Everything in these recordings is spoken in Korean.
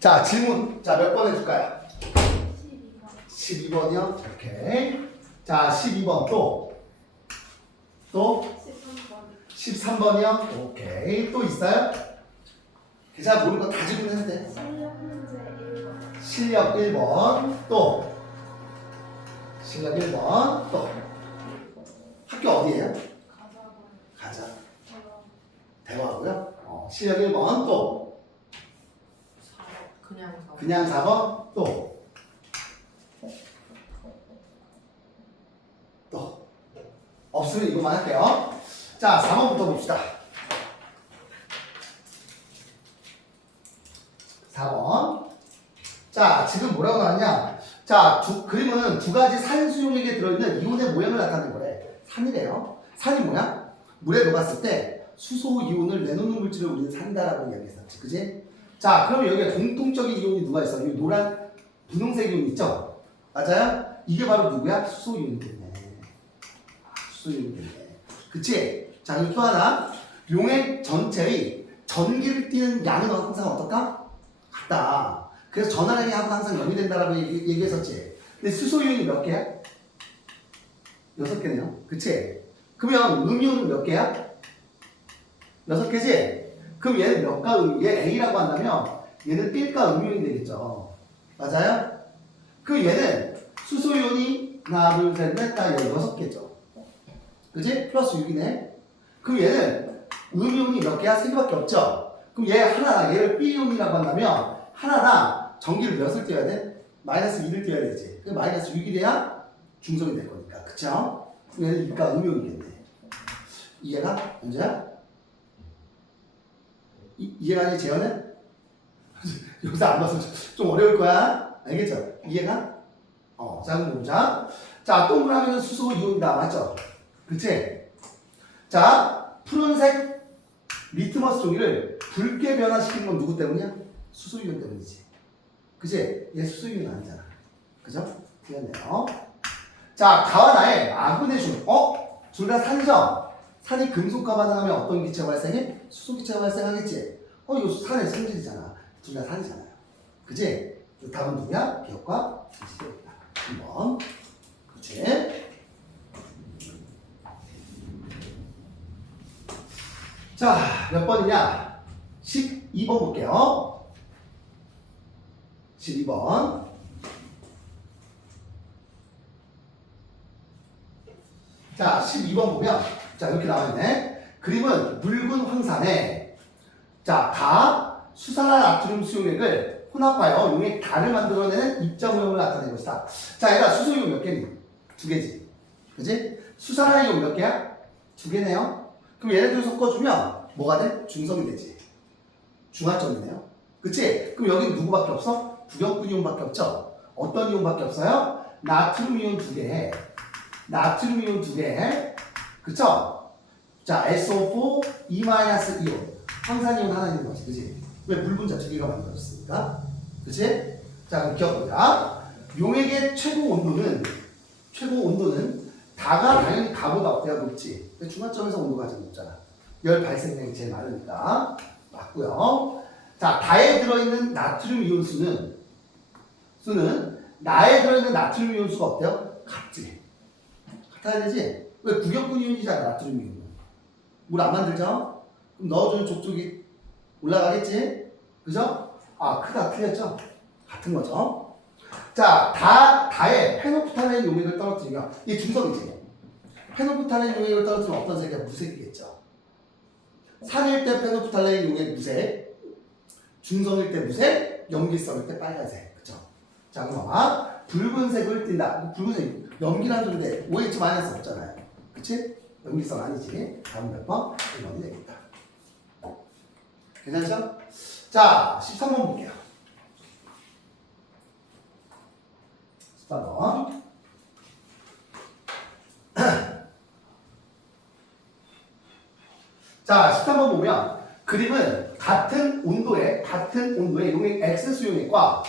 자, 질문. 자, 몇 번 해줄까요? 12번. 12번이요. 오케이. 자, 12번 또. 또 13번. 13번이요. 오케이. 또 있어요? 제가 모르는 거 다 질문해도 돼. 실력 문제 1번. 실력 1번. 또. 실력 1번. 또. 학교 어디예요? 가자번. 가자. 대화. 대화고요. 실력 1번. 또. 4번 그냥 4번 그냥 4번. 또. 또. 없으면 이거만 할게요. 자, 4번부터 봅시다. 4번. 자, 지금 뭐라고 나왔냐? 자, 그림은 두 가지 산 수용액에 들어있는 이온의 모양을 나타내는 거래. 산이래요. 산이 뭐야? 물에 녹았을 때 수소 이온을 내놓는 물질을 우리는 산다라고 이야기했었지. 그지? 자, 그럼 여기에 공통적인 이온이 누가 있어? 이 노란 분홍색 이온 있죠? 맞아요? 이게 바로 누구야? 수소 이온이겠네. 수소 이온이겠네. 그치? 자, 그리고 또 하나. 용액 전체의 전기를 띠는 양은 항상 어떨까? 같다. 그래서 전하량이 하고 항상 0이 된다라고 얘기했었지. 근데 수소 이온이 몇 개야? 6개네요. 그치? 그러면 음이온은 몇 개야? 6개지? 그럼 얘는 몇가 얘 A라고 한다면 얘는 1가 음이온이 되겠죠. 맞아요? 그럼 얘는 수소 이온이 하나, 둘, 셋, 넷, 다 6개죠. 그치? 플러스 6이네. 그럼 얘는 음이온이 몇 개야? 3개밖에 없죠? 그럼 얘 하나, 얘를 B이온이라고 한다면 하나랑 전기를 몇을 띄어야 돼? 마이너스 2를 띄어야 되지. 그 마이너스 6이 돼야 중성이 될 거니까. 그쵸? 그럼 얘는 이가 음이온이겠네. 이해가? 문제야? 이해가 아니 재현은? 여기서 안 봐서 좀 어려울 거야. 알겠죠? 이해가? 자, 그럼 보자. 자, 동그라미는 수소 이온이다. 맞죠? 그치? 자, 푸른색 리트머스 종이를 붉게 변화시키는 건 누구 때문이야? 수소 이온 때문이지. 그치? 얘 수소 이온 아니잖아. 그죠? 틀렸네요. 자, 가와 나의 마그네슘. 둘 다 산이죠? 산이 금속과 반응하면 어떤 기체가 발생해? 수소 기체가 발생하겠지? 이거 산의 성질이잖아. 둘 다 산이잖아요. 그치? 답은 누구야? 기억과 지시력이다. 2번. 그치? 자, 몇 번이냐? 12번 볼게요. 12번. 자, 12번 보면, 자, 이렇게 나와있네. 그림은 묽은 황산에, 자, 수산화 나트륨 수용액을 혼합하여 용액 달을 만들어내는 입자 모형을 나타낸 것이다. 자, 얘가 수소 이온 몇 개니? 2개지. 그지? 수산화 이온 몇 개야? 2개네요. 그럼 얘네들 섞어주면 뭐가 돼? 중성이 되지. 중화점이네요. 그치? 그럼 여기는 누구밖에 없어? 부격분 이온밖에 없죠? 어떤 이온밖에 없어요? 나트륨 이온 2개. 나트륨 이온 2개. 그쵸? 자, SO4, E-이온. 황산 이온 하나 있는 거지. 그치? 왜 물분자 2개가 만들어졌으니까? 그치? 자, 그럼 기억해보자. 용액의 최고 온도는 다가 당연히 가보다 어때야 높지. 중화점에서 온도가 제일 높잖아. 열 발생량이 제일 많으니까. 맞고요. 자, 다에 들어있는 나트륨 이온 수는 나에 들어있는 나트륨 이온 수가 어때요? 같지. 같아야 되지? 왜 구격분 이온이잖아, 나트륨 이온은. 물 안 만들죠? 그럼 넣어주는 족족이 올라가겠지? 그죠? 크다. 틀렸죠? 같은 거죠? 자, 다에 페노프탈렌 용액을 떨어뜨리면 이게 중성이지. 페노프탈렌 용액을 떨어뜨리면 어떤 색이야? 무색이겠죠. 산일 때 페노프탈렌 용액 무색, 중성일 때 무색, 염기성일 때 빨간색. 그쵸? 자, 그럼 봐봐. 붉은색을 띈다. 붉은색, 염기란 소리인데 OH 마이너스 없잖아요. 그치? 염기성 아니지. 다음 몇 번? 1번이 되겠다. 괜찮죠? 자, 13번 볼게요. 14번. 자, 13번 보면 그림은 같은 온도의 용액 X 수용액과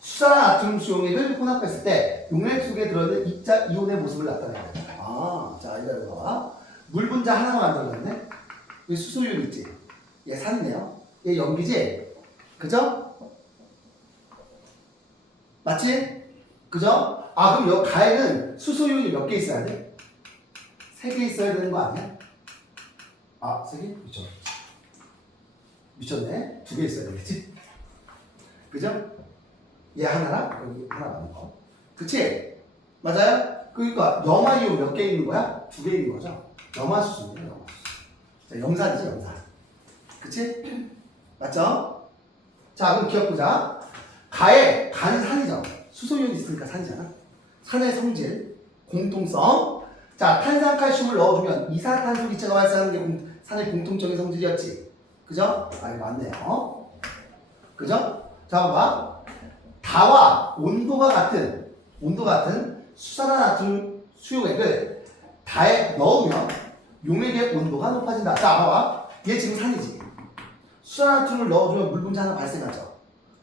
수산화 나트륨 수용액을 혼합했을 때 용액 속에 들어있는 입자 이온의 모습을 나타내야 돼. 자, 이거 봐. 물 분자 하나만 만들어냈네. 여기 수소 이온 있지? 얘 산이네요. 얘 염기지? 그죠? 맞지? 그죠? 아, 그럼 여기 가에는 수소이온이 몇 개 있어야 돼? 3개 있어야 되는 거 아니야? 아, 3개? 그쵸. 미쳤네. 2개 있어야 되겠지? 그죠? 얘 하나랑 여기 하나 남은 거. 그치? 맞아요? 그러니까 염화이온 몇 개 있는 거야? 2개 있는 거죠? 염화수소이에요, 염화수소. 자, 염산이지, 염산. 그치? 맞죠? 자, 그럼 기억보자. 가는 산이죠. 수소이온이 있으니까 산이잖아. 산의 성질, 공통성. 자, 탄산칼슘을 넣어주면 이산탄소 기체가 발생하는 게 산의 공통적인 성질이었지. 그죠? 아, 이거 맞네요. 그죠? 자, 봐봐. 다와 온도가 같은 수산화나트륨 수용액을 다에 넣으면 용액의 온도가 높아진다. 자, 봐봐. 얘 지금 산이지. 수산화나트륨을 넣어주면 물 분자 하나 발생하죠.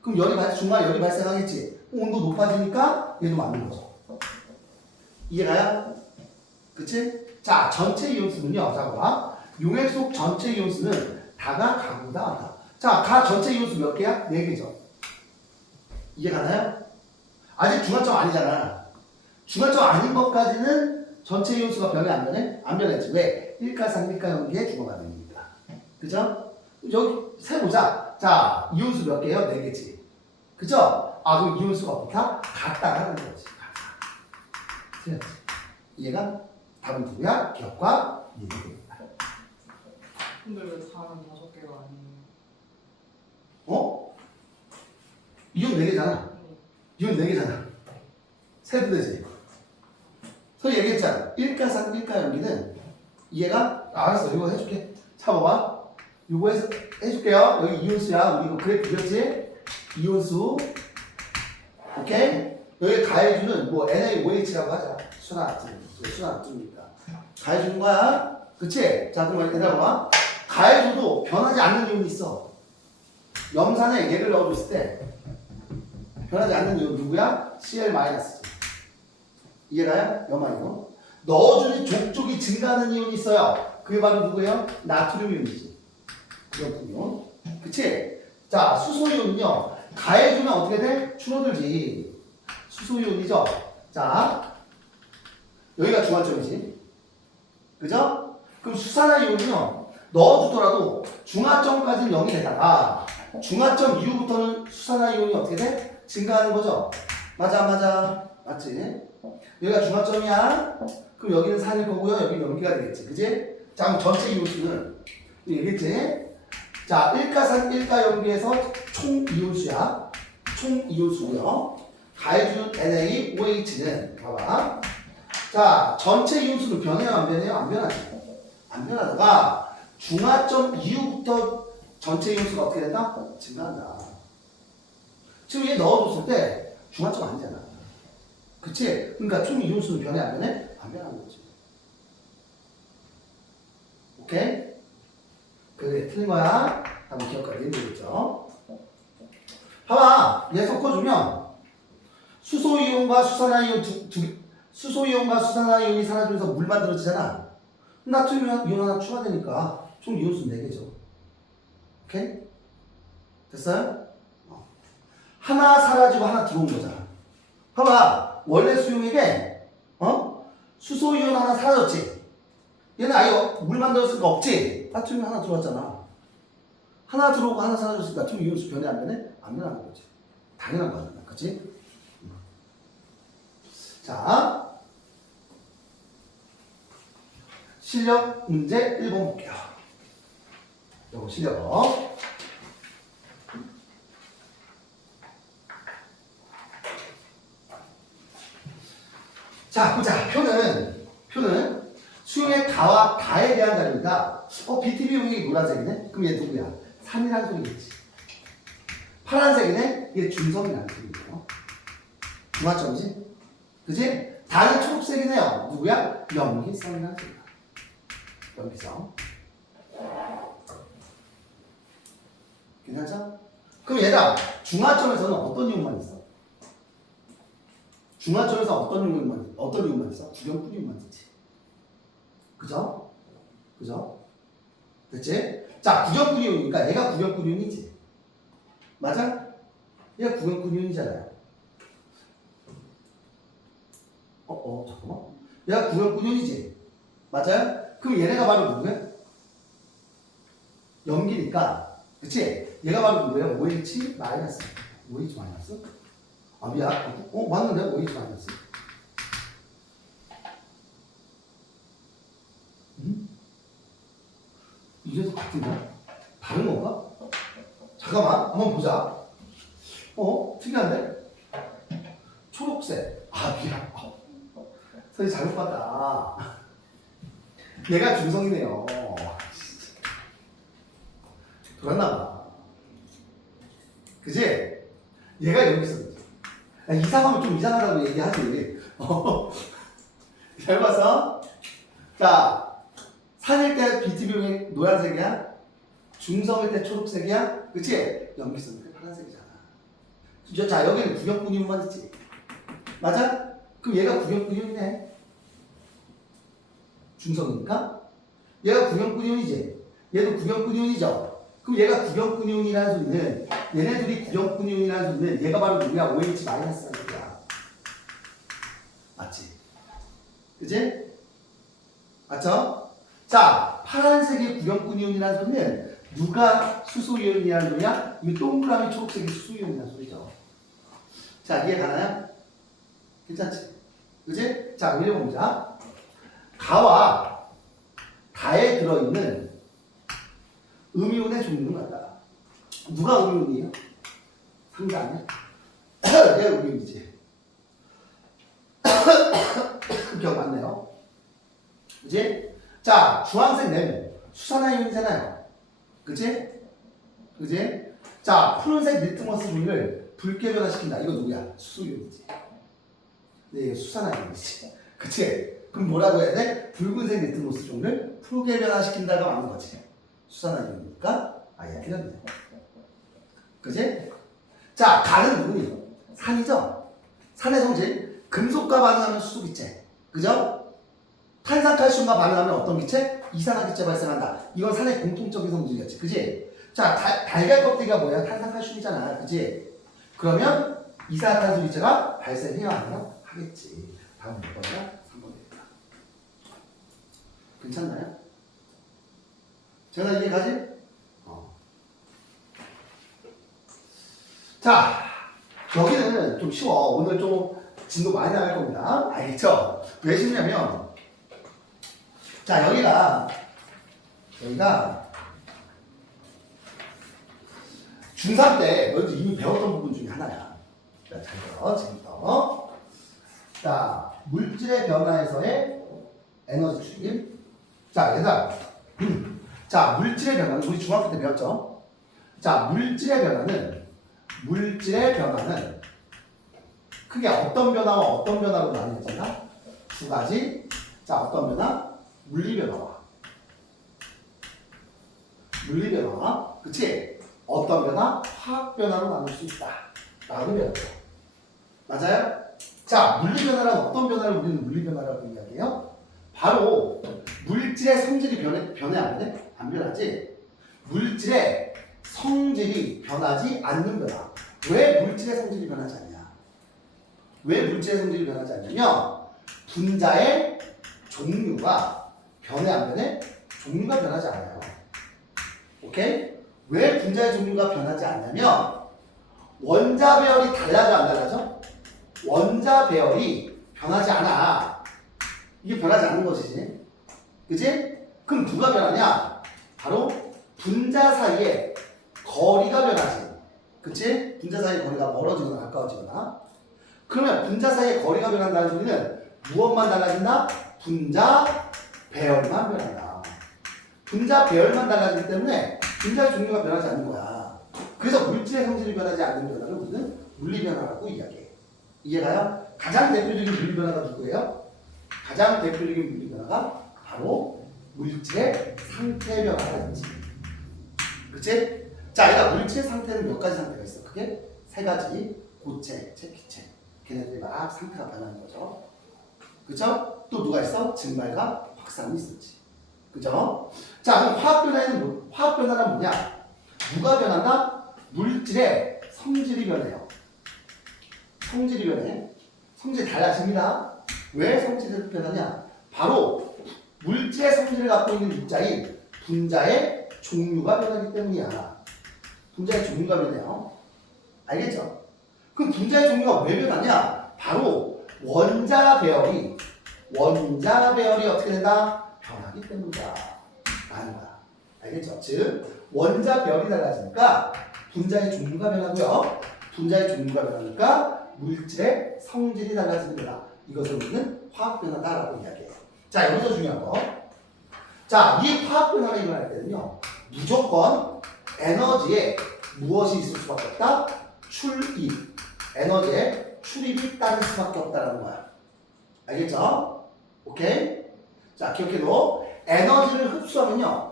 그럼 중간 열이 발생하겠지. 온도 높아지니까 얘도 맞는 거죠. 이해가요? 그치? 자, 전체 이온수는요. 자, 봐봐. 용액 속 전체 이온수는 다가 가보다 많다. 자, 가 전체 이온수 몇 개야? 4개죠. 이해가나요? 아직 중화점 아니잖아. 중화점 아닌 것까지는 전체 이온수가 변해 안 변해? 안 변했지. 왜? 1가상 1가연기의 주거가 됩니다. 그죠? 여기 세보자. 자, 이온수 몇 개예요? 4개지. 그죠? 아, 그럼 이온수가 붙어? 같다라는 거지. 같다. 이해가? 답은 누구야? 기억과 이해입니다. 근데 왜 다는 5개가 아니에요? 어? 이온 4개잖아. 이온 4개잖아. 세도 되지. 소리 얘기했잖아. 1가상 1가연기는 이해가? 알았어. 이거 해줄게. 잡아봐. 이거 해줄게요. 여기 이온수야. 우리 이거 그래프 그렸지? 이온수. 오케이? 여기 가해주는 뭐 NaOH라고 하자. 수산화나트륨이니까. 가해주는 거야. 그치? 자, 그럼 얘들아 봐봐. 가해줘도 변하지 않는 이온이 있어. 염산에 얘를 넣어줬을 때 변하지 않는 이온 누구야? Cl-지. 이해가요? 염화이온. 넣어주니 족족이 증가하는 이온이 있어요. 그게 바로 누구예요? 나트륨 이온이지. 그렇군요. 그치? 자, 수소이온은요. 가해주면 어떻게 돼? 줄어들지. 수소이온이죠? 자, 여기가 중화점이지. 그죠? 그럼 수산화이온은요. 넣어주더라도 중화점까지는 0이 되다가 중화점 이후부터는 수산화이온이 어떻게 돼? 증가하는 거죠? 맞아. 맞지? 여기가 중화점이야. 그럼 여기는 산일 거고요. 여기는 염기가 되겠지. 그지? 자, 그럼 전체 이온수는 얘기했지? 자, 1가산 1가염기에서 총 이온수야. 총 이온수고요. 가해주는 NaOH는 봐봐. 자, 전체 이온수는 변해요? 안 변해요? 안 변하지. 안 변하다가 중화점 이후부터 전체 이온수가 어떻게 된다? 증가한다. 지금 얘 넣어줬을 때 중화점 아니잖아. 그치? 그러니까 총 이온수는 변해 안 변해? 안 변하는 거지. 오케이? 그게 틀린 거야. 한번 기억하게 되겠죠? 봐봐. 얘 섞어주면 수소이온과 수산화이온 수소이온과 수산화이온이 사라지면서 물 만들어지잖아. 나트륨 이온 하나 추가되니까 총 이온수 4개죠. 오케이? 됐어요? 하나 사라지고 하나 들어온 거잖아. 봐봐. 원래 수용액에 수소이온 하나 사라졌지. 얘는 아예 물 만들었으니까 없지. 나트륨이 하나 들어왔잖아. 하나 들어오고 하나 사라졌으니까 나트륨 이온수 변해 안 변해? 안 변하는 거지. 당연한 거야. 그치? 자, 실력 문제 1번 볼게요. 요거 실력. 자, 보자. 표는 수용의 다와 다에 대한 자료입니다. BTB 용액이 노란색이네? 그럼 얘 누구야? 3이라는 소리겠지. 파란색이네? 얘 중성이라는 소리예요. 중화점이지? 그지? 다는 초록색이네요. 누구야? 염기성이라는 소리야. 염기성. 괜찮죠? 그럼 얘들아, 중화점에서는 어떤 이온만 있어? 중화점에서 어떤 이온만 있어? 구경꾼 이온만 있지. 그죠? 됐지? 자, 구경꾼 이온이니까 얘가 구경꾼 이온이지. 맞아? 얘가 구경꾼 이온이잖아요. 잠깐만. 얘가 구형군형이지. 맞아요? 그럼 얘네가 바로 누구야? 염기니까. 그치? 얘가 바로 누구야? OH 마이너스. OH 마이너스? 아, 미안. 맞는데? OH 마이너스. 이게 같은가? 다른 건가? 잠깐만, 한번 보자. 특이한데? 초록색. 아, 미안. 선생님 잘못 봤다. 얘가 중성이네요. 돌았나봐. 그지? 얘가 여기 있었지. 이상하면 좀 이상하다고 얘기하지. 잘 봤어? 자, 산일 때 BTB용이 노란색이야? 중성일 때 초록색이야? 그치? 염기성일 때 파란색이잖아. 자, 여기는 구형군형만 있지. 맞아? 그럼 얘가 구형군형이네. 중성이니까? 얘가 구형군형이지. 얘도 구형군형이죠. 그럼 얘가 구형군형이라는 소리는 얘네들이 구형군형이라는 소리는 얘가 바로 누구야? OH 마이너스라는 소리야. 맞지? 그치? 맞죠? 자, 파란색이 구형군이온이라는 소리는 누가 수소이온이라는 소리야? 이 동그라미 초록색이 수소이온이라는 소리죠. 자, 이해 가나요? 괜찮지? 그치? 자, 읽어보자. 가와 다에 들어있는 음이온의 종류는 같다. 누가 음이온이에요? 상대 아니야? 얘가 음이온이지. 기억 맞네요. 그치? 자, 주황색 네모. 수산화이온이잖아요. 그치? 그치? 자, 푸른색 리트머스 종이를 붉게 변화시킨다. 이거 누구야? 수소이온이지. 네, 수산화이온이지. 그치? 그럼 뭐라고 해야 돼? 붉은색 리트머스 종이를 푸르게 변화시킨다가 맞는 거지. 수산화이온이니까 아예 틀렸네. 그치? 자, 가는 누구니? 산이죠? 산의 성질. 금속과 반응하는 수소기체. 그죠? 탄산칼슘과 반응하면 어떤 기체? 이산화기체 발생한다. 이건 산의 공통적인 성질이었지. 그지? 자, 달걀 껍데기가 뭐야? 탄산칼슘이잖아. 그지? 그러면 이산화탄소 기체가 발생해야 하나? 하겠지. 다음 몇 번이야? 3번 되겠다. 괜찮나요? 제가 이해 가지? 자, 여기는 좀 쉬워. 오늘 좀 진도 많이 나갈 겁니다. 알겠죠? 왜 쉽냐면, 자, 여기가 중3 때 너희들 이미 배웠던 부분 중에 하나야. 자, 잘 들어, 지금부터. 자, 물질의 변화에서의 에너지 추림. 자, 얘들아. 자, 물질의 변화는 우리 중학교 때 배웠죠? 자, 물질의 변화는 크게 어떤 변화와 어떤 변화로 나뉘어진다? 두 가지. 자, 어떤 변화? 물리 변화. 그치? 어떤 변화? 화학 변화로 나눌 수 있다. 라고 배웠죠. 맞아요? 자, 물리 변화란 어떤 변화를 우리는 물리 변화라고 이야기해요? 바로 물질의 성질이 변해 안 변해? 안 변하지? 물질의 성질이 변하지 않는 변화. 왜 물질의 성질이 변하지 않냐? 왜 물질의 성질이 변하지 않냐면 분자의 종류가 변해 안 변해? 종류가 변하지 않아요. 오케이? 왜 분자의 종류가 변하지 않냐면 원자 배열이 달라져 안 달라져? 원자 배열이 변하지 않아. 이게 변하지 않는 것이지. 그치? 그럼 누가 변하냐? 바로 분자 사이의 거리가 변하지. 그치? 분자 사이의 거리가 멀어지거나 가까워지거나. 그러면 분자 사이의 거리가 변한다는 소리는 무엇만 달라진다? 분자 배열만 변한다. 분자 배열만 달라지기 때문에 분자의 종류가 변하지 않는 거야. 그래서 물질의 성질이 변하지 않는 변화를 우리는 물리 변화라고 이야기해. 이해가요? 가장 대표적인 물리 변화가 누구예요? 가장 대표적인 물리 변화가 바로 물질의 상태 변화가 있지. 그치? 자, 얘가 물질의 상태는 몇 가지 상태가 있어? 그게 세 가지. 고체, 체기체. 걔네들이 막 상태가 변하는 거죠. 그쵸? 또 누가 있어? 증발과 확산이 있었지. 그죠? 자, 그럼 화학 변화는 뭐냐? 누가 변한다? 물질의 성질이 변해요. 성질이 변해. 성질이 달라집니다. 왜 성질을 흡변하냐? 바로 물질의 성질을 갖고 있는 입자인 분자의 종류가 변하기 때문이야. 분자의 종류가 변해요. 알겠죠? 그럼 분자의 종류가 왜 변하냐? 바로 원자 배열이 어떻게 된다? 변하기 때문이다. 라는 거야. 알겠죠? 즉 원자 배열이 달라지니까 분자의 종류가 변하고요. 분자의 종류가 변하니까 물질의 성질이 달라지는 거다. 이것을 우리는 화학 변화다라고 이야기해요. 자, 여기서 중요한 거. 자, 이 화학 변화가 일어날 때는요. 무조건 에너지에 무엇이 있을 수밖에 없다? 출입. 에너지에 출입이 따를 수밖에 없다라는 거야. 알겠죠? 오케이? 자, 기억해도 에너지를 흡수하면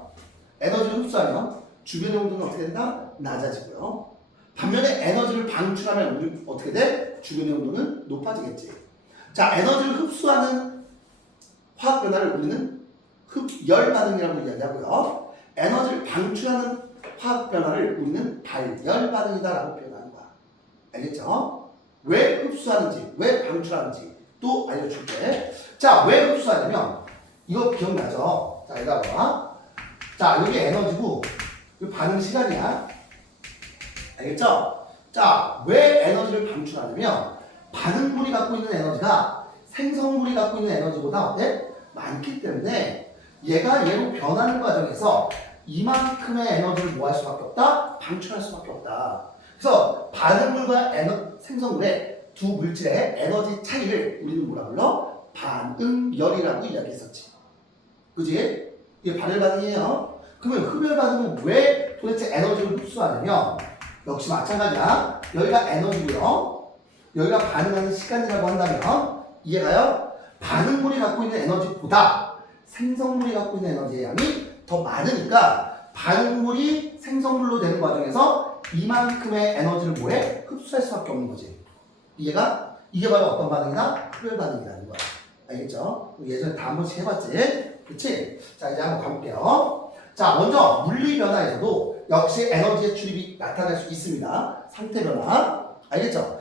주변의 온도는 어떻게 된다? 낮아지고요. 반면에 에너지를 방출하면 우리 어떻게 돼? 주변의 온도는 높아지겠지. 자, 에너지를 흡수하는 화학 변화를 우리는 흡열 반응이라고 이야기하고요. 에너지를 방출하는 화학 변화를 우리는 발열 반응이다라고 표현하는 거야. 알겠죠? 왜 흡수하는지, 왜 방출하는지 또 알려줄게. 자, 왜 흡수하냐면 이거 기억나죠? 자, 여기다 봐. 자, 여기 에너지고 여기 반응 시간이야. 알겠죠? 자, 왜 에너지를 방출하냐면 반응물이 갖고 있는 에너지가 생성물이 갖고 있는 에너지보다 어때? 많기 때문에 얘가 얘로 변하는 과정에서 이만큼의 에너지를 뭐 할 수밖에 없다? 방출할 수밖에 없다. 그래서 반응물과 생성물의 두 물질의 에너지 차이를 우리는 뭐라 불러? 반응열이라고 이야기했었지. 그지? 이게 발열 반응이에요. 그러면 흡열 반응은 왜 도대체 에너지를 흡수하냐면 역시 마찬가지야. 여기가 에너지고요. 여기가 반응하는 시간이라고 한다면 이해가요? 반응물이 갖고 있는 에너지보다 생성물이 갖고 있는 에너지의 양이 더 많으니까 반응물이 생성물로 되는 과정에서 이만큼의 에너지를 뭐해? 흡수할 수밖에 없는 거지. 이해가? 이게 바로 어떤 반응이다? 흡열 반응이라는 거야. 알겠죠? 예전에 다 한 번씩 해봤지? 그치? 자, 이제 한번 가볼게요. 자, 먼저 물리 변화에서도 역시 에너지의 출입이 나타날 수 있습니다. 상태 변화. 알겠죠?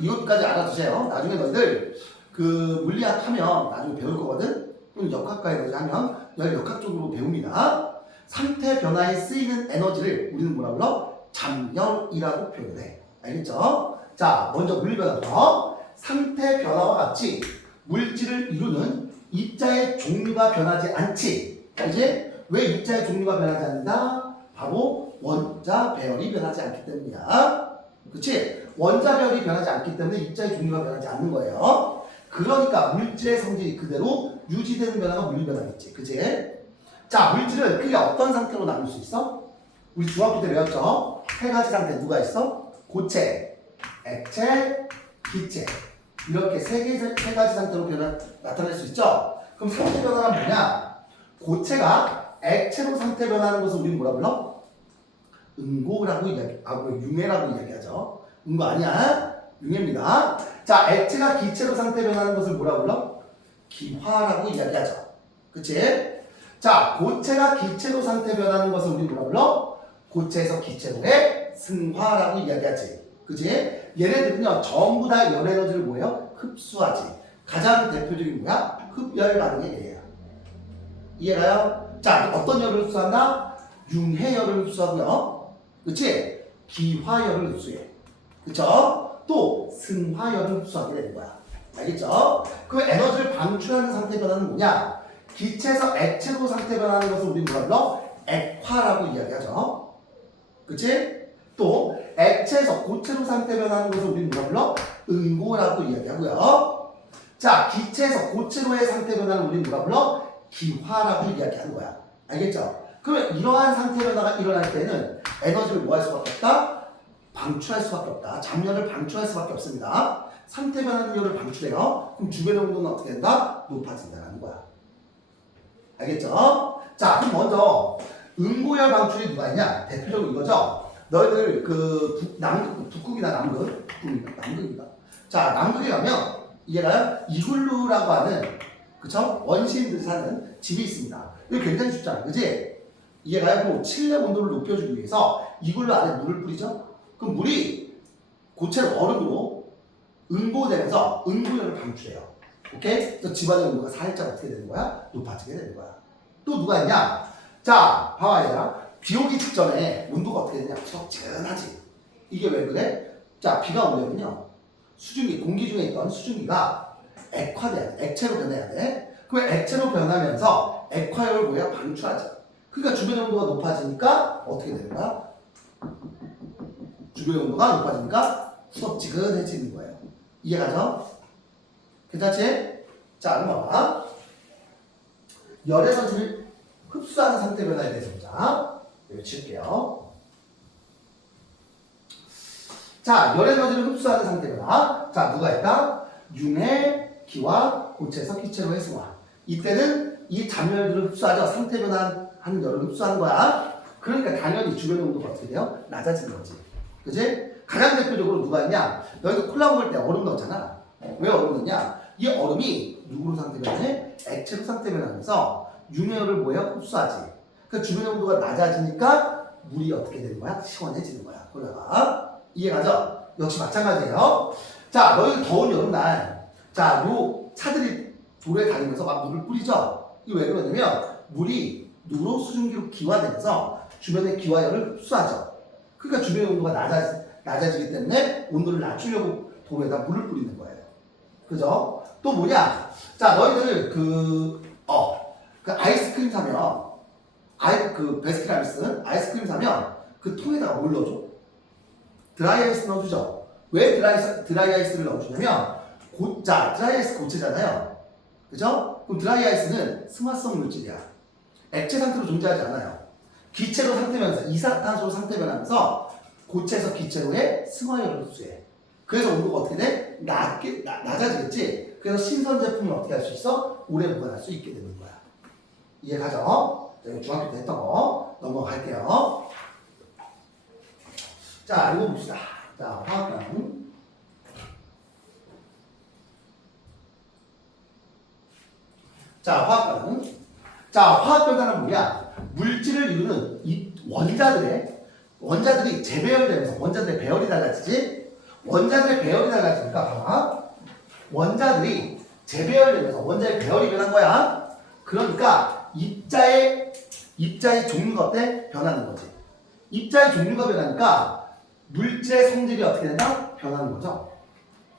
이것까지 알아두세요. 나중에 너희들 그 물리학 하면 나중에 배울 거거든? 또는 역학과 에너지 하면 너희 역학적으로 배웁니다. 상태 변화에 쓰이는 에너지를 우리는 뭐라 불러? 잠열이라고 표현해. 알겠죠? 자, 먼저 물리 변화부터. 상태 변화와 같이 물질을 이루는 입자의 종류가 변하지 않지. 이제 왜 입자의 종류가 변하지 않는다? 바로 원자 배열이 변하지 않기 때문이야. 그치? 원자 배열이 변하지 않기 때문에 입자의 종류가 변하지 않는 거예요. 그러니까 물질의 성질이 그대로 유지되는 변화가 물리 변화겠지. 그치? 자, 물질은 크게 어떤 상태로 나눌 수 있어? 우리 중학교 때 배웠죠? 세 가지 상태 누가 있어? 고체, 액체, 기체. 이렇게 세 가지 상태로 나타낼 수 있죠? 그럼 상태 변화는 뭐냐? 고체가 액체로 상태 변하는 것을 우리는 뭐라 불러? 응고라고 융해라고 이야기하죠. 응고 아니야? 융해입니다. 자, 액체가 기체로 상태 변하는 것을 뭐라 불러? 기화라고 이야기하죠. 그치? 자, 고체가 기체로 상태 변하는 것을 우리 뭐라 불러? 고체에서 기체로의 승화라고 이야기하지. 그치? 얘네들은요, 전부 다 열 에너지를 뭐예요? 흡수하지. 가장 대표적인 뭐야? 흡열 반응의 예야. 이해가요? 자, 어떤 열을 흡수한다? 융해열을 흡수하고요. 그치? 기화열을 흡수해. 그쵸? 또 승화열을 흡수하게 되는 거야. 알겠죠? 그 에너지를 방출하는 상태 변화는 뭐냐? 기체에서 액체로 상태 변하는 것을 우리는 뭐라 불러? 액화라고 이야기하죠. 그치? 또 액체에서 고체로 상태 변하는 것을 우리는 뭐라 불러? 응고라고 이야기하고요. 자, 기체에서 고체로의 상태 변화는 우리는 뭐라 불러? 기화라고 이야기하는 거야. 알겠죠? 그러면 이러한 상태 변화가 일어날 때는 에너지를 뭐 할 수밖에 없다? 방출할 수밖에 없다. 잠열을 방출할 수밖에 없습니다. 상태 변하는 열을 방출해요. 그럼 주변의 온도는 어떻게 된다? 높아진다는 거야. 알겠죠? 자, 그럼 먼저 응고열 방출이 누가 있냐? 대표적으로 이거죠? 너희들 그 북극이나 남극입니다. 자, 남극에 가면 얘가 이글루라고 하는 그쵸? 원시인들이 사는 집이 있습니다. 이거 굉장히 쉽잖아. 그지? 얘가요, 뭐 칠레 온도를 높여주기 위해서 이글루 안에 물을 뿌리죠? 그럼 물이 고체로 얼음으로 응고되면서 응고열을 방출해요. 오케이? 그래서 집안의 온도가 살짝 어떻게 되는 거야? 높아지게 되는 거야. 또 누가 있냐? 자, 봐봐 얘들아. 비 오기 직전에 온도가 어떻게 되냐? 후적지근하지. 이게 왜 그래? 자, 비가 오면요. 수증기, 공기 중에 있던 수증기가 액화돼야 돼. 액체로 변해야 돼. 그 액체로 변하면서 액화열을 뭐야? 방출하지. 그러니까 주변의 온도가 높아지니까 어떻게 되는 거야? 주변의 온도가 높아지니까 후덥지근해지는 거예요. 이해가죠? 괜찮지? 자, 그럼 봐봐. 열의 에너지를 흡수하는 상태 변화에 대해서 보자. 여기 칠게요. 자, 열의 에너지를 흡수하는 상태 변화. 자, 누가 있다? 융의 기와 고체에서 기체로 해승화. 이때는 이 잔열들을 흡수하죠. 상태 변화하는 열을 흡수하는 거야. 그러니까 당연히 주변의 온도가 어떻게 돼요? 낮아지는 거지. 그지? 가장 대표적으로 누가 있냐? 너희도 콜라 먹을 때 얼음 넣잖아. 왜 얼음 넣냐? 이 얼음이 누구로 상태 변해? 액체로 상태 변하면서 융열을 뭐야? 흡수하지. 그 주변의 온도가 낮아지니까 물이 어떻게 되는 거야? 시원해지는 거야. 콜라가. 이해가죠? 역시 마찬가지예요. 자, 너희 더운 여름날, 자, 요 차들이 도로에 다니면서 막 물을 뿌리죠? 이게 왜 그러냐면 물이 누로 수증기로 기화되면서 주변의 기화열을 흡수하죠. 그러니까 주변의 온도가 낮아지기 때문에 온도를 낮추려고 도로에다 물을 뿌리는 거예요. 그죠? 또 뭐냐? 자, 너희들 그 아이스크림 사면, 베스킨라빈스 아이스크림 사면 그 통에다가 뭘 넣어줘? 드라이 아이스 넣어주죠? 왜 드라이 아이스를 넣어주냐면, 드라이 아이스 고체잖아요. 그죠? 그럼 드라이 아이스는 승화성 물질이야. 액체 상태로 존재하지 않아요. 기체로 상태변하면서, 이산화탄소로 상태변하면서 고체에서 기체로의 승화열을 흡수해. 그래서 온도가 어떻게 돼? 낮아지겠지? 그래서 신선 제품을 어떻게 할 수 있어? 오래 보관할 수 있게 되는 거야. 이해가죠? 자, 이거 중학교 때 했던 거 넘어갈게요. 자, 읽어봅시다. 자, 화학반. 자, 화학반은? 자, 화학변화는 뭐야? 물질을 이루는 이 원자들이 재배열되면서 원자들의 배열이 달라지지? 원자들의 배열이 달라지니까 봐봐. 원자들이 재배열되면서 원자의 배열이 변한 거야. 그러니까 입자의 종류가 어때? 변하는 거지. 입자의 종류가 변하니까 물질의 성질이 어떻게 된다? 변하는 거죠.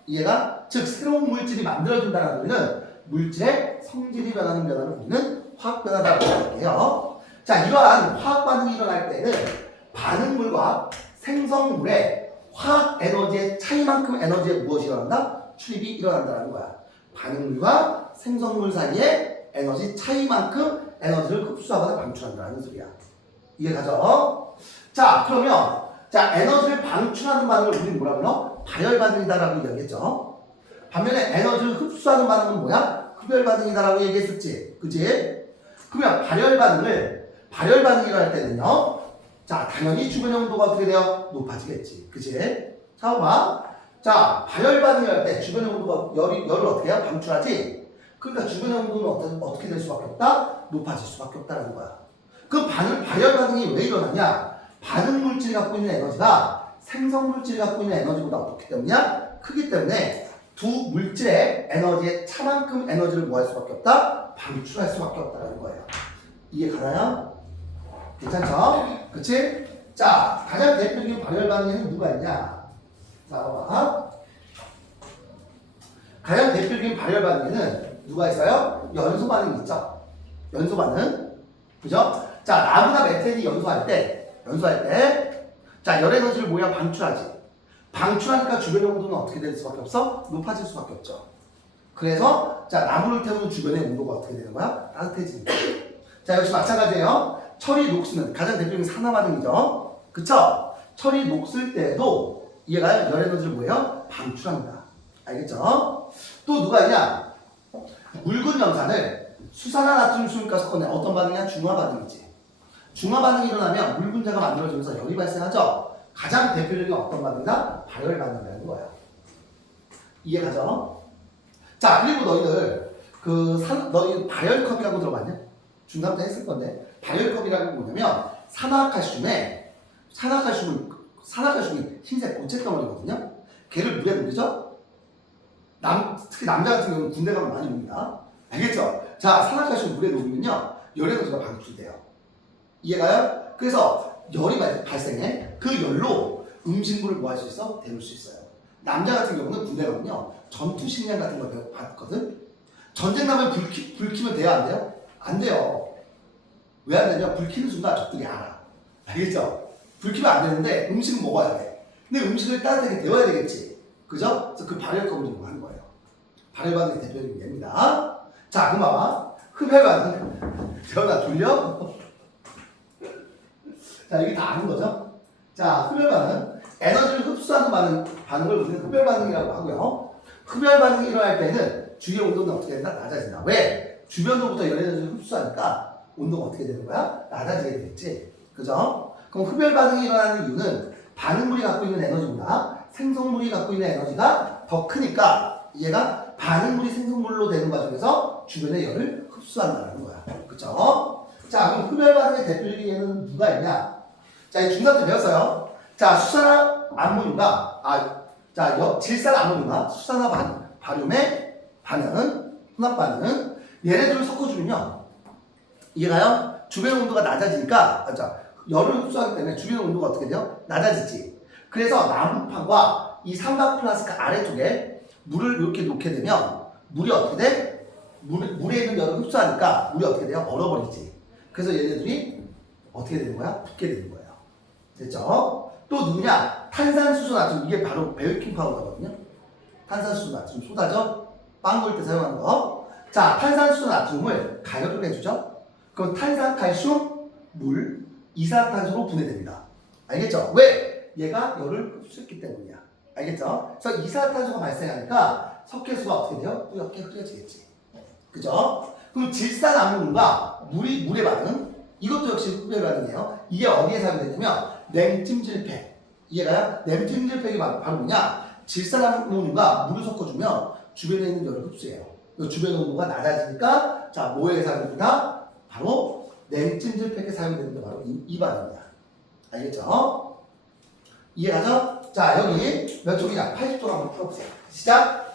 이해가? 즉 새로운 물질이 만들어진다는 우리는 물질의 성질이 변하는 변화를 우리는 화학변화라고 할게요. 자, 이러한 화학 반응이 일어날 때는 반응물과 생성물의 화학 에너지의 차이만큼 에너지에 무엇이 일어난다? 출입이 일어난다는 거야. 반응물과 생성물 사이의 에너지 차이만큼 에너지를 흡수하거나 방출한다는 소리야. 이해가죠? 자, 그러면 에너지를 방출하는 반응을 우리는 뭐라 불러? 발열 반응이다라고 이야기했죠. 반면에 에너지를 흡수하는 반응은 뭐야? 흡열 반응이다라고 얘기했었지. 그지? 그러면 발열 반응이 일어날 때는요. 자, 당연히 주변의 온도가 어떻게 돼요? 높아지겠지. 그지? 자, 봐봐. 자, 발열 반응이 할 때 주변의 온도가 열을 어떻게 해요? 방출하지? 그러니까 주변의 온도는 어떻게 될 수밖에 없다? 높아질 수밖에 없다는 거야. 그럼 발열 반응이 왜 일어나냐? 반응 물질이 갖고 있는 에너지가 생성 물질이 갖고 있는 에너지보다 어떻기 때문이야? 크기 때문에 두 물질의 에너지의 차만큼 에너지를 뭐 할 수밖에 없다? 방출할 수밖에 없다는 거예요. 이해 가나요? 괜찮죠? 그치? 자, 가장 대표적인 발열 반응에는 누가 있냐? 자, 봐봐. 가장 대표적인 발열 반응에는 누가 있어요? 연소 반응이 있죠? 연소 반응. 그죠? 자, 나무나 메탄이 연소할 때, 자, 열 에너지를 뭐야? 방출하지. 방출하니까 주변의 온도는 어떻게 될 수밖에 없어? 높아질 수밖에 없죠. 그래서, 자, 나무를 태우는 주변의 온도가 어떻게 되는 거야? 따뜻해집니다. 자, 역시 마찬가지예요. 철이 녹수는 가장 대표적인 산화 반응이죠. 그쵸? 철이 녹슬 때도 얘가 열 에너지를 뭐예요? 방출합니다. 알겠죠? 또 누가 있냐? 묽은 염산을 수산화 나트륨 수용과 섞어내 어떤 반응이야? 중화 반응이지. 중화 반응이 일어나면 묽은 자가 만들어지면서 열이 발생하죠. 가장 대표적인 어떤 반응이다? 발열 반응이라는 거야. 이해가죠? 자, 그리고 너희들 너희 발열컵이라고 들어봤냐? 중3 때 했을 건데 발열컵이라는 게 뭐냐면 산화칼슘이 흰색 고체 덩어리거든요. 걔를 물에 녹이죠? 특히 남자 같은 경우는 군대 가면 많이 옵니다. 알겠죠? 자, 산악가시고 물에 녹으면요 열 에너지가 방출돼요. 이해가요? 그래서 열이 발생해. 그 열로 음식물을 뭐 할 수 있어? 데울 수 있어요. 남자 같은 경우는 군대 가면요 전투 식량 같은 걸 받거든. 전쟁 나면 불 켜면 돼요, 안 돼요? 안 돼요. 왜 안 되냐? 불 켜는 순간 적들이 알아. 알겠죠? 불 켜면 안 되는데 음식은 먹어야 돼. 근데 음식을 따뜻하게 데워야 되겠지. 그죠? 그래서 그 발열 거부링을 하는 거예요. 발열 반응의 대표적인 예입니다. 자, 그럼 봐봐. 흡열 반응. 재현아 돌려? 자, 이게 다 아는 거죠? 자, 흡열 반응. 에너지를 흡수하는 반응을 우리는 흡열 반응이라고 하고요. 흡열 반응이 일어날 때는 주위의 온도는 어떻게 된다? 낮아진다. 왜? 주변으로부터 열 에너지를 흡수하니까 온도가 어떻게 되는 거야? 낮아지게 되겠지. 그죠? 그럼 흡열 반응이 일어나는 이유는 반응물이 갖고 있는 에너지보다 생성물이 갖고 있는 에너지가 더 크니까 얘가 반응물이 생성물로 되는 과정에서 주변의 열을 흡수한다는 거야. 그쵸? 자, 그럼 흡열 반응의 대표적인 예는 누가 있냐? 자, 이 중3 때 배웠어요. 자, 수산화 암모늄과 질산 암모늄과 수산화 바륨의 반응, 혼합 반응. 얘네들을 섞어주면요. 이해가요? 주변 온도가 낮아지니까, 열을 흡수하기 때문에 주변 온도가 어떻게 돼요? 낮아지지. 그래서 나무판과 이 삼각 플라스크 아래쪽에 물을 이렇게 놓게 되면 물이 어떻게 돼? 물에 있는 열을 흡수하니까 물이 어떻게 돼요? 얼어버리지. 그래서 얘네들이 어떻게 되는 거야? 붙게 되는 거예요. 됐죠? 또 누구냐? 탄산수소 나트륨. 이게 바로 베이킹 파우더거든요. 탄산수소 나트륨 소다죠? 빵 구울 때 사용하는 거. 자, 탄산수소 나트륨을 가열을 해주죠? 그럼 탄산칼슘, 물, 이산화탄소로 분해됩니다. 알겠죠? 왜? 얘가 열을 흡수했기 때문이야. 알겠죠? 그래서 이산화탄소가 발생하니까 석회수가 어떻게 돼요? 뿌옇게 흐려지겠지. 그죠? 그럼 질산 암모늄과 물의 반응, 이것도 역시 흡열 반응이에요. 이게 어디에 사용되냐면 냉찜질팩. 이해가요? 냉찜질팩이 바로 뭐냐? 질산 암모늄과 물을 섞어주면 주변에 있는 열을 흡수해요. 주변 온도가 낮아지니까 자, 뭐에 사용된다? 바로 냉찜질팩에 사용되는 게 바로 이 반응이야. 알겠죠? 이해가죠? 자, 여기 몇 쪽이냐? 80쪽 한번 풀어보세요. 시작!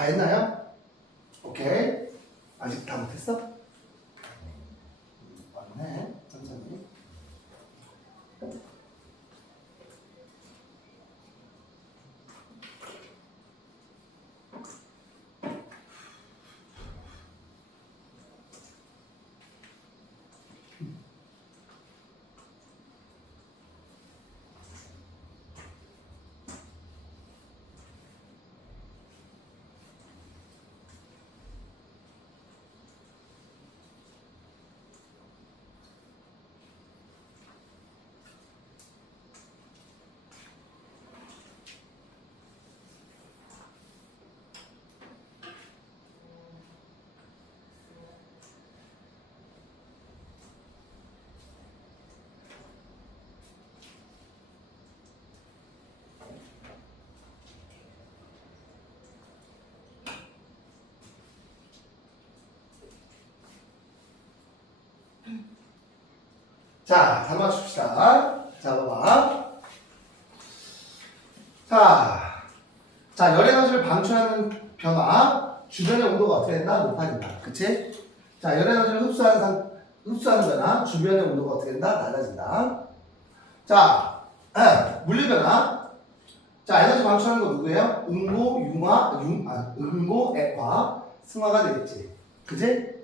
다 했나요? 오케이. 아직 다 못했어? 맞네. 천천히. 자, 잘 맞춥시다. 자, 봐봐. 자, 열 에너지를 방출하는 변화, 주변의 온도가 어떻게 된다? 높아진다. 그치? 자, 열 에너지를 흡수하는 변화, 주변의 온도가 어떻게 된다? 낮아진다. 자, 물리 변화. 자, 에너지 방출하는 거 누구예요? 음고, 액화, 승화가 되겠지. 그치?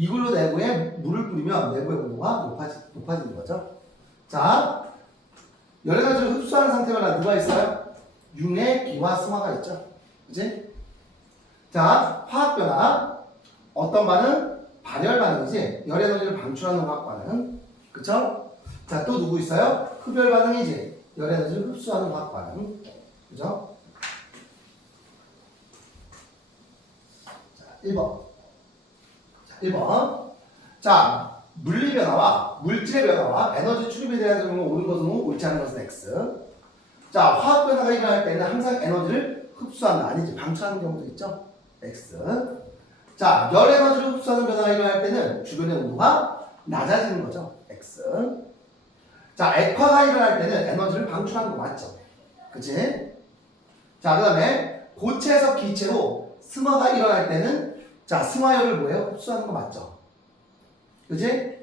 이글루 내부에 물을 뿌리면 내부의 온도가 높아지는 거죠. 자, 열 에너지를 흡수하는 상태가 누가 있어요? 융의 기와 승화가 있죠. 그치? 자, 화학 변화. 어떤 반응? 발열 반응이지. 열 에너지를 방출하는 화학 반응. 그쵸? 자, 또 누구 있어요? 흡열 반응이지. 열 에너지를 흡수하는 화학 반응. 그죠? 자, 1번. 자, 1번. 자, 물리 변화와 물질의 변화와 에너지 출입에 대한 적용은 옳은 것은 O, 옳지 않은 것은 X. 자, 화학 변화가 일어날 때는 항상 에너지를 흡수한다. 아니지, 방출하는 경우도 있죠. X. 자, 열 에너지를 흡수하는 변화가 일어날 때는 주변의 온도가 낮아지는 거죠. X. 자, 액화가 일어날 때는 에너지를 방출하는 거 맞죠? 그치? 자, 그 다음에 고체에서 기체로 승화가 일어날 때는 자, 승화열을 뭐예요? 흡수하는 거 맞죠? 그치?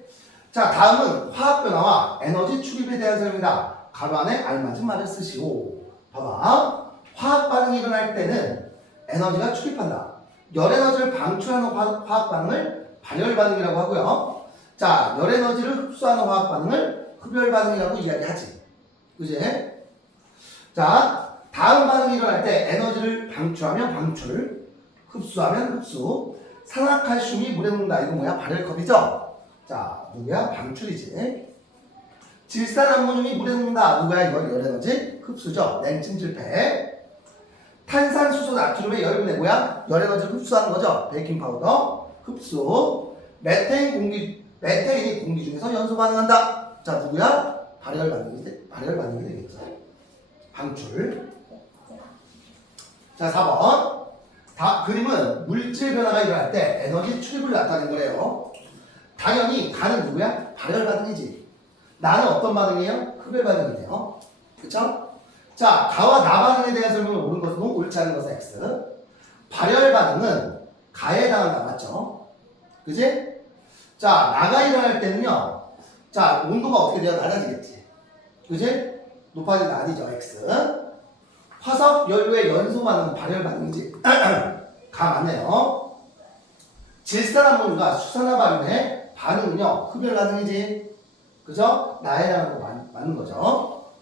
자, 다음은 화학 변화와 에너지 출입에 대한 설명이다. 가로 안에 알맞은 말을 쓰시오. 봐봐. 화학 반응이 일어날 때는 에너지가 출입한다. 열 에너지를 방출하는 화학 반응을 발열 반응이라고 하고요. 자, 열 에너지를 흡수하는 화학 반응을 흡열 반응이라고 이야기하지. 그지? 자, 다음 반응이 일어날 때 에너지를 방출하면 방출, 흡수하면 흡수. 산화칼슘이 물에 녹는다. 이건 뭐야? 발열컵이죠? 자, 누구야? 방출이지. 질산암모늄이 물에 녹는다. 누구야? 이건 열에너지 흡수죠. 냉찜질팩. 탄산수소 나트륨의 열분의 뭐야? 열에너지를 흡수하는 거죠. 베이킹파우더 흡수. 메테인이 공기 중에서 연소 반응한다. 자, 누구야? 발열 반응이 되겠죠. 방출. 자, 4번. 그림은 물질 변화가 일어날 때 에너지 출입을 나타낸 거래요. 당연히 가는 누구야? 발열 반응이지. 나는 어떤 반응이에요? 흡열 반응이네요. 그쵸? 자, 가와 나 반응에 대한 설명을 옳은 것은 O, 옳지 않은 것은 X. 발열 반응은 가에 해당한다. 맞죠? 그지? 자, 나가 일어날 때는요. 자, 온도가 어떻게 돼요? 낮아지겠지. 그지? 높아진다. 아니죠. X. 화석 연료의 연소 반응은 발열 반응이지. 가 맞네요. 질산화물과 수산화발효의 반응은요. 흡열 반응이지. 그죠? 나에 해당하는 거 맞는 거죠.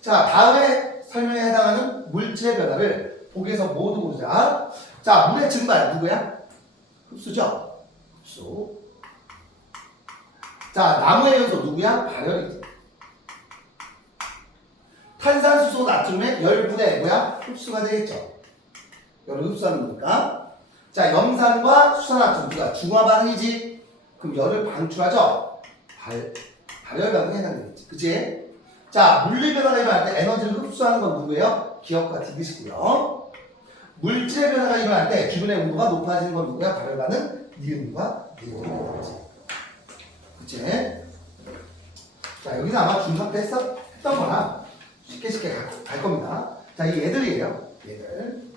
자, 다음에 설명에 해당하는 물질의 변화를 보기에서 모두 보자. 자, 물의 증발 누구야? 흡수죠. 흡수. 자, 나무의 연소 누구야? 발열이지. 탄산수소 나트륨의 열분의 뭐야? 흡수가 되겠죠. 열을 흡수하는 거니까. 자, 염산과 수산화탄 누가 중화 반응이지. 그럼 열을 방출하죠. 발열 반응에 해당되겠지. 그치? 자, 물리 변화가 일어날 때 에너지를 흡수하는 건 누구예요? 기억과 디귿이고요. 물질의 변화가 일어날 때 기분의 온도가 높아지는 건 누구야? 발열 반응, 니은과 니온이 되겠지. 그치? 자, 여기서 아마 중간 때 했던 거나 쉽게 갈 겁니다. 자, 이 얘들이에요. 얘들.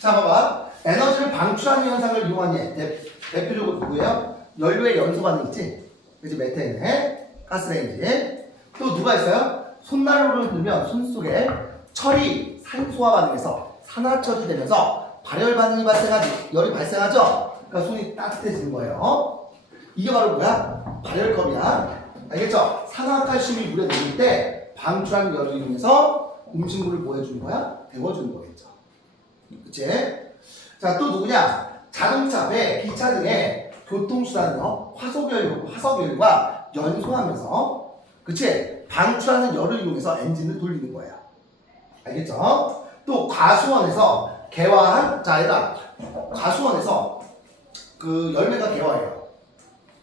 자, 봐봐. 에너지를 방출하는 현상을 이용한 얘. 대표적으로 누구예요? 연료의 연소 반응 있지? 그치? 메테인에 가스레인지. 또 누가 있어요? 손난로를 들면 손 속에 철이 산소화 반응해서 산화철이 되면서 발열 반응이 발생하지. 열이 발생하죠? 그러니까 손이 따뜻해지는 거예요. 이게 바로 뭐야? 발열컵이야. 알겠죠? 산화칼슘이 물에 녹을 때 방출한 열을 이용해서 음식물을 뭐 해주는 거야? 데워주는 거겠죠. 그치? 자, 또 누구냐? 자동차, 배, 기차 등의 교통수단은요, 화석연료와 연소하면서, 그치? 방출하는 열을 이용해서 엔진을 돌리는 거야. 알겠죠? 또 과수원에서 개화한, 자, 얘들아, 과수원에서 그 열매가 개화해요.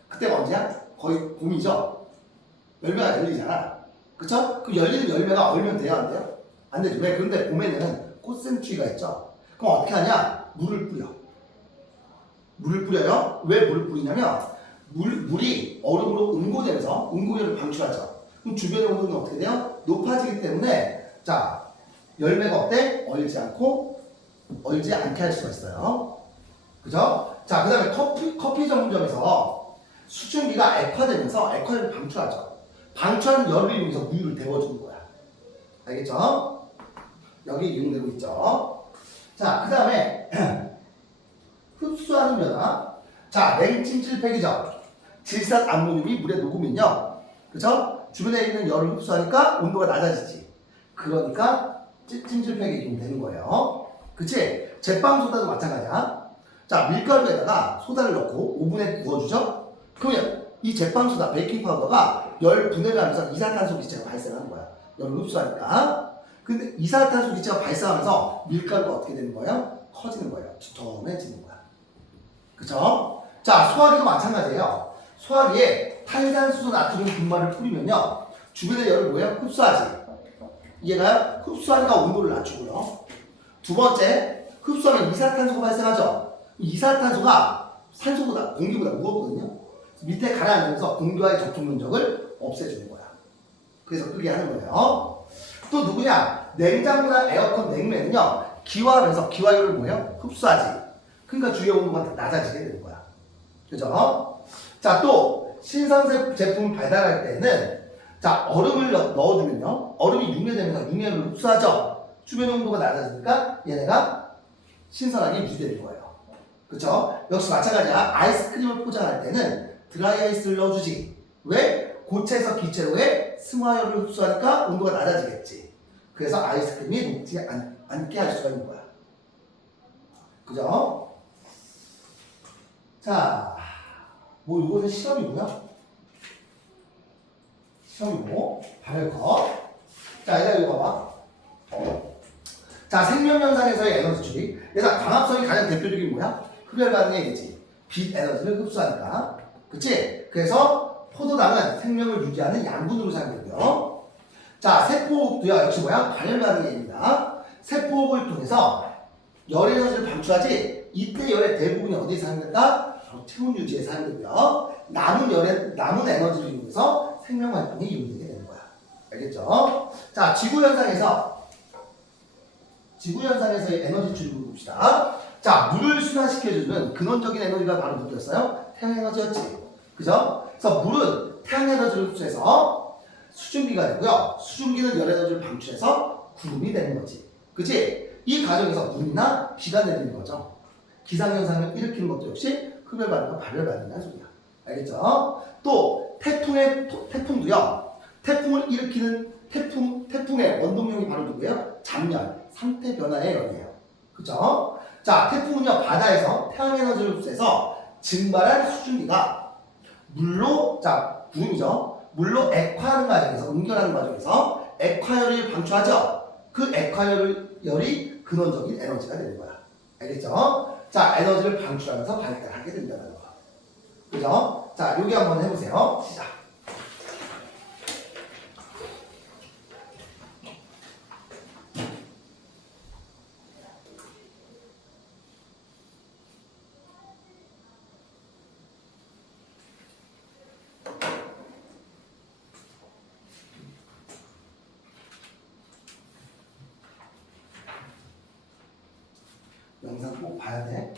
그때가 언제야? 거의 봄이죠? 열매가 열리잖아. 그쵸? 그 열리는 열매가 얼면 돼요? 안 돼요? 안 되죠. 왜? 그런데 봄에는 꽃샘추위가 있죠? 그럼 어떻게 하냐? 물을 뿌려. 물을 뿌려요? 왜 물을 뿌리냐면 물이 얼음으로 응고되면서 응고열을 방출하죠. 그럼 주변의 온도는 어떻게 돼요? 높아지기 때문에 자, 열매가 어때? 얼지 않게 할 수가 있어요. 그죠? 자, 그 다음에 커피 전문점에서 수증기가 액화되면서 액화열을 방출하죠. 방출하는 열을 이용해서 우유를 데워주는 거야. 알겠죠? 여기 이용되고 있죠. 자, 그 다음에 흡수하는 변화. 자, 냉찜질팩이죠. 질산 암모늄이 물에 녹으면요. 그죠? 주변에 있는 열을 흡수하니까 온도가 낮아지지. 그러니까 찜질팩이 이용되는 거예요. 그치? 제빵소다도 마찬가지야. 자, 밀가루에다가 소다를 넣고 오븐에 구워주죠? 그러면 이 제빵소다, 베이킹파우더가 열 분해를 하면서 이산탄소 기체가 발생하는 거야. 열을 흡수하니까. 근데 이산탄소 기체가 발생하면서 밀가루가 어떻게 되는 거예요? 커지는 거예요. 두툼해지는 거야. 그쵸? 자, 소화기도 마찬가지예요. 소화기에 탄산수소 나트륨 분말을 뿌리면요. 주변의 열을 뭐예요? 흡수하지. 이해가요? 흡수하니까 온도를 낮추고요. 두 번째, 흡수하면 이산탄소가 발생하죠. 이산탄소가 산소보다, 공기보다 무겁거든요. 밑에 가라앉으면서 공기와의 접촉 면적을 없애주는 거야. 그래서 끄게 하는 거예요. 또 누구냐? 냉장고나 에어컨, 냉매는요. 기화하면서 기화율을 뭐예요? 흡수하지. 그러니까 주요 온도가 낮아지게 되는 거야. 그죠? 자, 또 신선 제품을 배달할 때는 자, 얼음을 넣어주면요. 얼음이 융해되면서 융해를 흡수하죠. 주변 온도가 낮아지니까 얘네가 신선하게 유지되는 거예요. 그쵸? 역시 마찬가지야. 아이스크림을 포장할 때는 드라이 아이스를 넣어주지. 왜? 고체에서 기체로의 승화열을 흡수하니까 온도가 낮아지겠지. 그래서 아이스크림이 녹지 않게 할 수가 있는 거야. 그죠? 자, 뭐 이거는 시험이고요. 시험이고 발열컵. 자, 얘들아 이거 봐봐. 자, 생명현상에서의 에너지 추이. 얘들아 광합성이 가장 대표적인 뭐야? 흡열 반응의 예지. 빛 에너지를 흡수하니까. 그치? 그래서 포도당은 생명을 유지하는 양분으로 사용되고요. 자, 세포호흡도요 역시 뭐야? 발열 반응의 예입니다. 세포호흡을 통해서 열 에너지를 방출하지 이때 열의 대부분이 어디에 사용된다? 바로 체온 유지에 사용되고요. 남은 에너지를 이용해서 생명 활동에 이용되게 되는 거야. 알겠죠? 자, 지구 현상에서의 에너지 줄을 봅시다. 자, 물을 순환시켜주는 근원적인 에너지가 바로 누구였어요? 태양 에너지였지. 그죠? 그래서 물은 태양 에너지를 흡수해서 수증기가 되고요. 수증기는 열 에너지를 방출해서 구름이 되는 거지. 그치? 이 과정에서 눈이나 비가 내리는 거죠. 기상현상을 일으키는 것도 역시 흡열 반응과 발열 반응이라는 소리야. 알겠죠? 또 태풍도요. 태풍을 일으키는 태풍의 원동력이 바로 누구예요? 장열, 상태 변화의 열이에요. 그죠? 자, 태풍은요 바다에서 태양 에너지를 흡수해서 증발한 수증기가 물로 구름이죠. 물로 액화하는 과정에서 옮겨가는 과정에서 액화열을 방출하죠. 그 액화열이 근원적인 에너지가 되는 거야. 알겠죠? 자, 에너지를 방출하면서 발달하게 된다는 거. 그죠? 자, 여기 한번 해보세요. 시작. 영상 꼭 봐야 돼.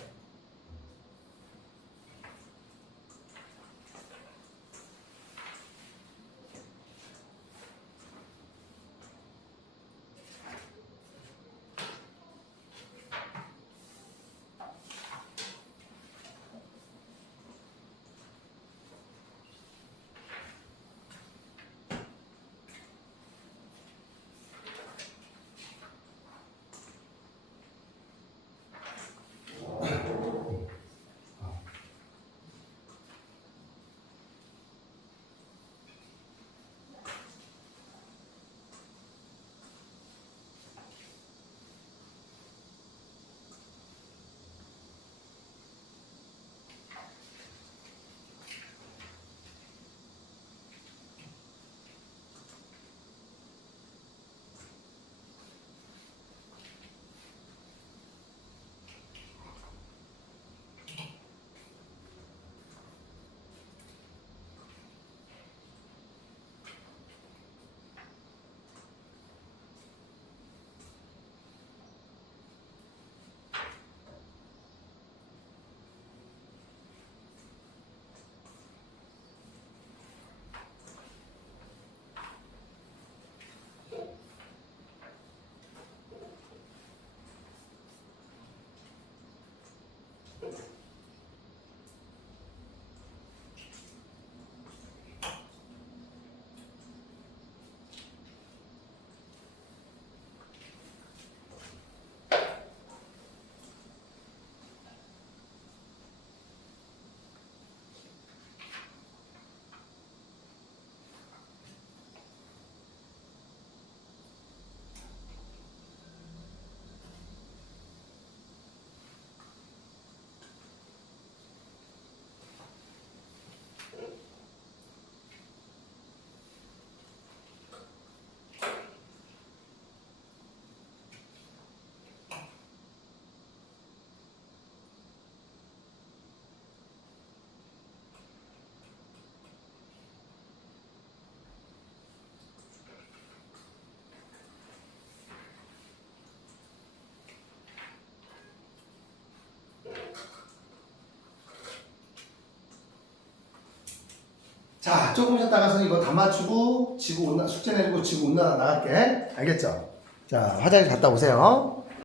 자, 조금 쉬었다가서 이거 다 맞추고 숙제 내리고 지구 온난화 나갈게. 알겠죠? 자, 화장실 갔다 오세요.